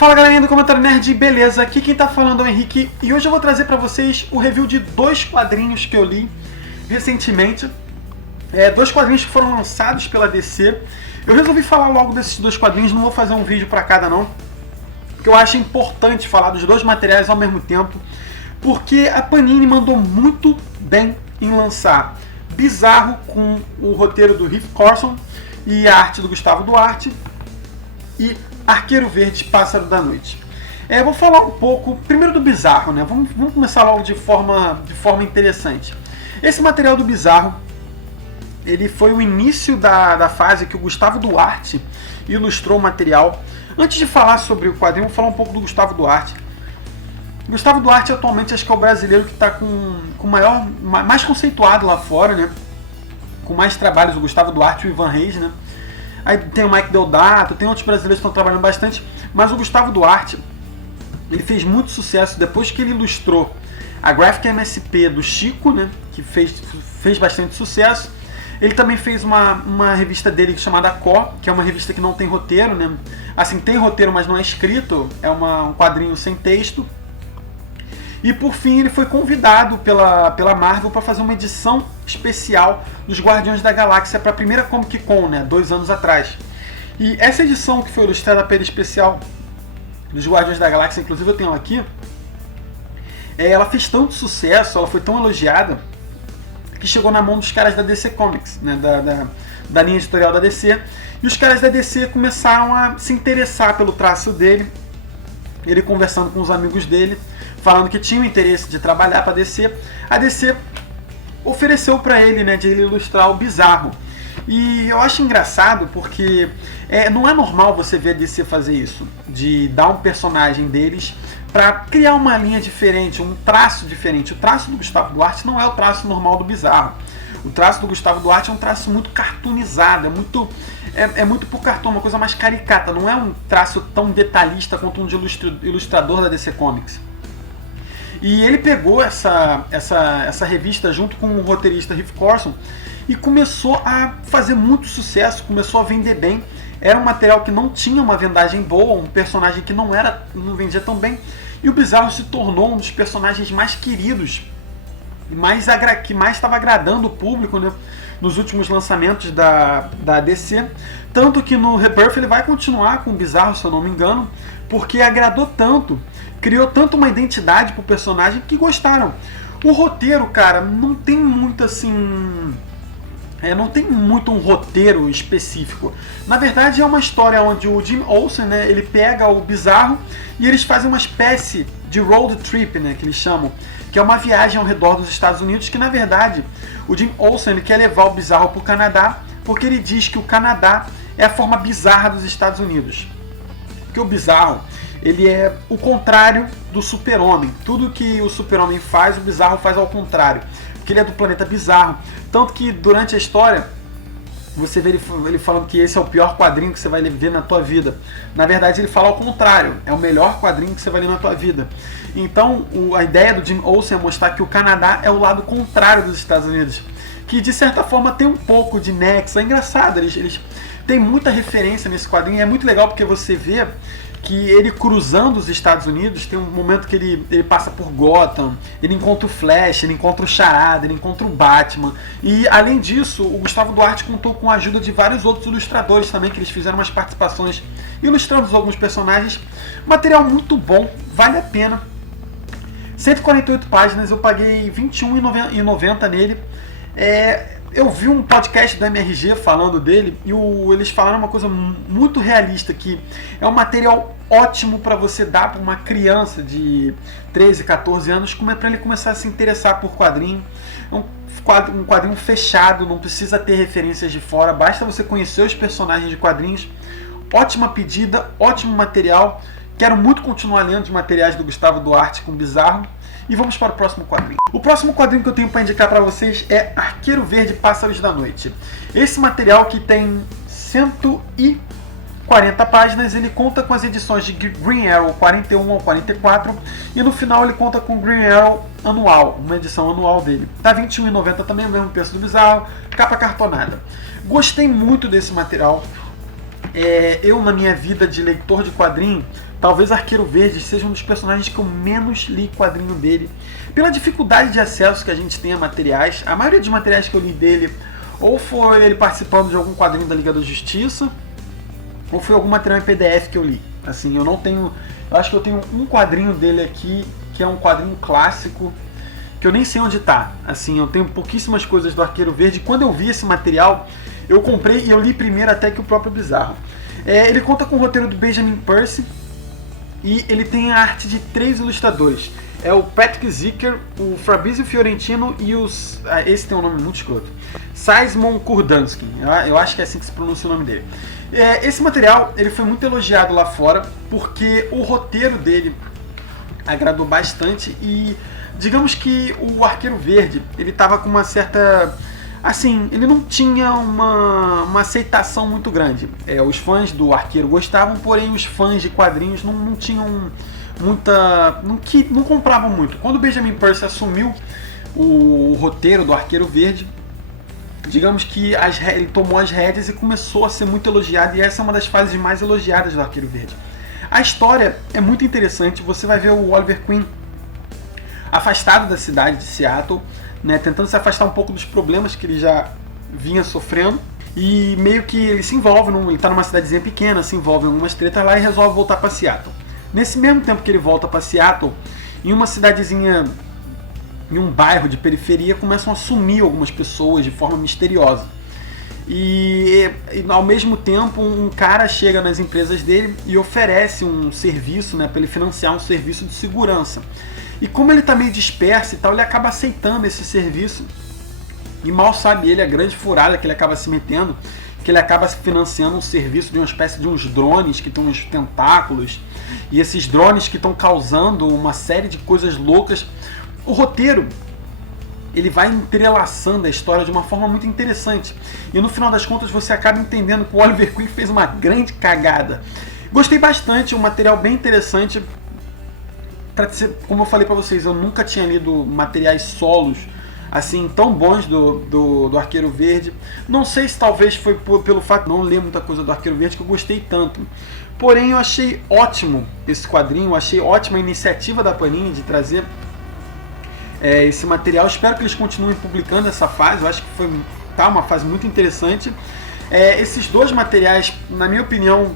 Fala galerinha do Comentário Nerd, beleza? Aqui quem tá falando é o Henrique e hoje eu vou trazer pra vocês o review de dois quadrinhos que eu li recentemente. Dois quadrinhos que foram lançados pela DC. Eu resolvi falar logo desses dois quadrinhos, não vou fazer um vídeo pra cada não, porque eu acho importante falar dos dois materiais ao mesmo tempo, porque a Panini mandou muito bem em lançar Bizarro com o roteiro do Rick Corson e a arte do Gustavo Duarte e Arqueiro Verde, Pássaro da Noite. Vou falar um pouco primeiro do Bizarro, né? Vamos começar logo de forma interessante. Esse material do Bizarro, ele foi o início da fase que o Gustavo Duarte ilustrou o material. Antes de falar sobre o quadrinho, vou falar um pouco do Gustavo Duarte. Gustavo Duarte atualmente acho que é o brasileiro que está com mais conceituado lá fora, né? Com mais trabalhos, o Gustavo Duarte e o Ivan Reis, né? Aí tem o Mike Deodato, tem outros brasileiros que estão trabalhando bastante, mas o Gustavo Duarte, ele fez muito sucesso depois que ele ilustrou a Graphic MSP do Chico, né, que fez bastante sucesso. Ele também fez uma revista dele chamada Có, que é uma revista que não tem roteiro, né? Assim, tem roteiro, mas não é escrito, é um quadrinho sem texto. E por fim ele foi convidado pela Marvel para fazer uma edição especial dos Guardiões da Galáxia para a primeira Comic Con, né, 2 anos atrás. E essa edição que foi ilustrada pela especial dos Guardiões da Galáxia, inclusive eu tenho aqui, ela fez tanto sucesso, ela foi tão elogiada, que chegou na mão dos caras da DC Comics, né, da linha editorial da DC, e os caras da DC começaram a se interessar pelo traço dele, ele conversando com os amigos dele, falando que tinha o interesse de trabalhar para a DC. A DC ofereceu para ele, né, de ele ilustrar o Bizarro. E eu acho engraçado porque não é normal você ver a DC fazer isso, de dar um personagem deles para criar uma linha diferente, um traço diferente. O traço do Gustavo Duarte não é o traço normal do Bizarro. O traço do Gustavo Duarte é um traço muito cartoonizado, é muito por cartão, uma coisa mais caricata, não é um traço tão detalhista quanto um de ilustrador da DC Comics. E ele pegou essa revista junto com o roteirista Rick Corson e começou a fazer muito sucesso, começou a vender bem. Era um material que não tinha uma vendagem boa, um personagem que não vendia tão bem. E o Bizarro se tornou um dos personagens mais queridos e que mais estava agradando o público, né, nos últimos lançamentos da DC. Tanto que no Rebirth ele vai continuar com o Bizarro, se eu não me engano, porque agradou tanto, criou tanto uma identidade pro personagem que gostaram. O roteiro, cara, não tem muito assim... não tem muito um roteiro específico. Na verdade é uma história onde o Jim Olsen, né, ele pega o Bizarro e eles fazem uma espécie de road trip, né, que eles chamam, que é uma viagem ao redor dos Estados Unidos, que na verdade o Jim Olsen ele quer levar o Bizarro para o Canadá, porque ele diz que o Canadá é a forma bizarra dos Estados Unidos. Porque o Bizarro, ele é o contrário do Super-Homem. Tudo que o Super-Homem faz, o Bizarro faz ao contrário. Porque ele é do planeta Bizarro. Tanto que durante a história, você vê ele falando que esse é o pior quadrinho que você vai ver na tua vida. Na verdade, ele fala ao contrário. É o melhor quadrinho que você vai ler na tua vida. Então, a ideia do Jim Olsen é mostrar que o Canadá é o lado contrário dos Estados Unidos. Que, de certa forma, tem um pouco de nexo. É engraçado, eles têm muita referência nesse quadrinho. É muito legal porque você vê que ele cruzando os Estados Unidos, tem um momento que ele passa por Gotham, ele encontra o Flash, ele encontra o Charada, ele encontra o Batman. E além disso, o Gustavo Duarte contou com a ajuda de vários outros ilustradores também, que eles fizeram umas participações ilustrando alguns personagens. Material muito bom, vale a pena. 148 páginas, eu paguei R$ 21,90 nele. Eu vi um podcast do MRG falando dele e eles falaram uma coisa muito realista, que é um material ótimo para você dar para uma criança de 13, 14 anos, como é para ele começar a se interessar por quadrinho. É um quadrinho fechado, não precisa ter referências de fora, basta você conhecer os personagens de quadrinhos. Ótima pedida, ótimo material. Quero muito continuar lendo os materiais do Gustavo Duarte com Bizarro. E vamos para o próximo quadrinho. O próximo quadrinho que eu tenho para indicar para vocês é Arqueiro Verde, Pássaros da Noite. Esse material, que tem 140 páginas, ele conta com as edições de Green Arrow 41 ao 44 e no final ele conta com Green Arrow anual, uma edição anual dele. Tá R$ 21,90 também, o mesmo preço do Bizarro, capa cartonada. Gostei muito desse material. Eu, na minha vida de leitor de quadrinho, talvez Arqueiro Verde seja um dos personagens que eu menos li quadrinho dele. Pela dificuldade de acesso que a gente tem a materiais, a maioria dos materiais que eu li dele, ou foi ele participando de algum quadrinho da Liga da Justiça, ou foi algum material em PDF que eu li. Assim, eu não tenho... Eu acho que eu tenho um quadrinho dele aqui, que é um quadrinho clássico, que eu nem sei onde tá. Assim, eu tenho pouquíssimas coisas do Arqueiro Verde. Quando eu vi esse material, eu comprei e eu li primeiro até que o próprio Bizarro. Ele conta com o roteiro do Benjamin Percy e ele tem a arte de 3 ilustradores. É o Patrick Zicker, o Fabrizio Fiorentino e os... esse tem um nome muito escroto. Szymon Kurdansky, eu acho que é assim que se pronuncia o nome dele. Esse material ele foi muito elogiado lá fora, porque o roteiro dele agradou bastante e digamos que o Arqueiro Verde, ele estava com uma certa... Assim, ele não tinha uma aceitação muito grande. Os fãs do Arqueiro gostavam, porém os fãs de quadrinhos não tinham muita... Não compravam muito. Quando o Benjamin Percy assumiu o roteiro do Arqueiro Verde, digamos que ele tomou as rédeas e começou a ser muito elogiado, e essa é uma das fases mais elogiadas do Arqueiro Verde. A história é muito interessante, você vai ver o Oliver Queen afastado da cidade de Seattle, né, tentando se afastar um pouco dos problemas que ele já vinha sofrendo, e meio que ele se envolve, ele está numa cidadezinha pequena, se envolve em algumas tretas lá e resolve voltar para Seattle. Nesse mesmo tempo que ele volta para Seattle, em uma cidadezinha, em um bairro de periferia, começam a sumir algumas pessoas de forma misteriosa. E ao mesmo tempo um cara chega nas empresas dele e oferece um serviço, né, para ele financiar um serviço de segurança. E como ele está meio disperso e tal, ele acaba aceitando esse serviço. E mal sabe ele a grande furada que ele acaba se metendo, que ele acaba financiando um serviço de uma espécie de uns drones que estão uns tentáculos. E esses drones que estão causando uma série de coisas loucas. O roteiro, ele vai entrelaçando a história de uma forma muito interessante. E no final das contas você acaba entendendo que o Oliver Queen fez uma grande cagada. Gostei bastante, um material bem interessante. Como eu falei pra vocês, eu nunca tinha lido materiais solos assim tão bons do Arqueiro Verde. Não sei se talvez foi pelo fato de não ler muita coisa do Arqueiro Verde que eu gostei tanto. Porém eu achei ótimo esse quadrinho, eu achei ótima a iniciativa da Panini de trazer esse material. Espero que eles continuem publicando essa fase, eu acho que tá uma fase muito interessante. Esses dois materiais, na minha opinião,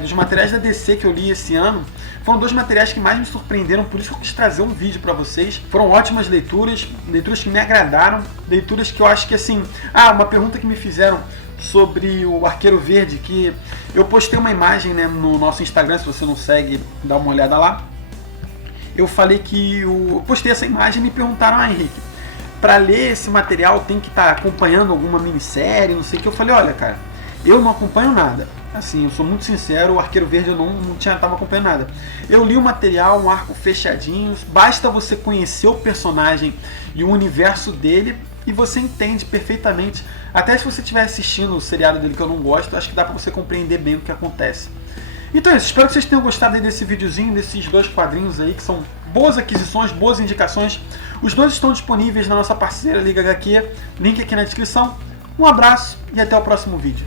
dos materiais da DC que eu li esse ano, foram dois materiais que mais me surpreenderam, por isso que eu quis trazer um vídeo para vocês. Foram ótimas leituras que me agradaram, leituras que eu acho que assim... uma pergunta que me fizeram sobre o Arqueiro Verde, que eu postei uma imagem, né, no nosso Instagram, se você não segue, dá uma olhada lá. Eu falei que eu postei essa imagem e me perguntaram, Henrique, para ler esse material tem que estar acompanhando alguma minissérie, não sei o que. Eu falei, olha cara, eu não acompanho nada. Assim, eu sou muito sincero, o Arqueiro Verde eu não estava acompanhando nada. Eu li o material, um arco fechadinho, basta você conhecer o personagem e o universo dele e você entende perfeitamente. Até se você estiver assistindo o seriado dele que eu não gosto, acho que dá para você compreender bem o que acontece. Então é isso, espero que vocês tenham gostado aí desse videozinho, desses dois quadrinhos aí, que são boas aquisições, boas indicações. Os dois estão disponíveis na nossa parceira Liga HQ, link aqui na descrição. Um abraço e até o próximo vídeo.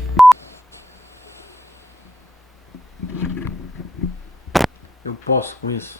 Eu posso com isso?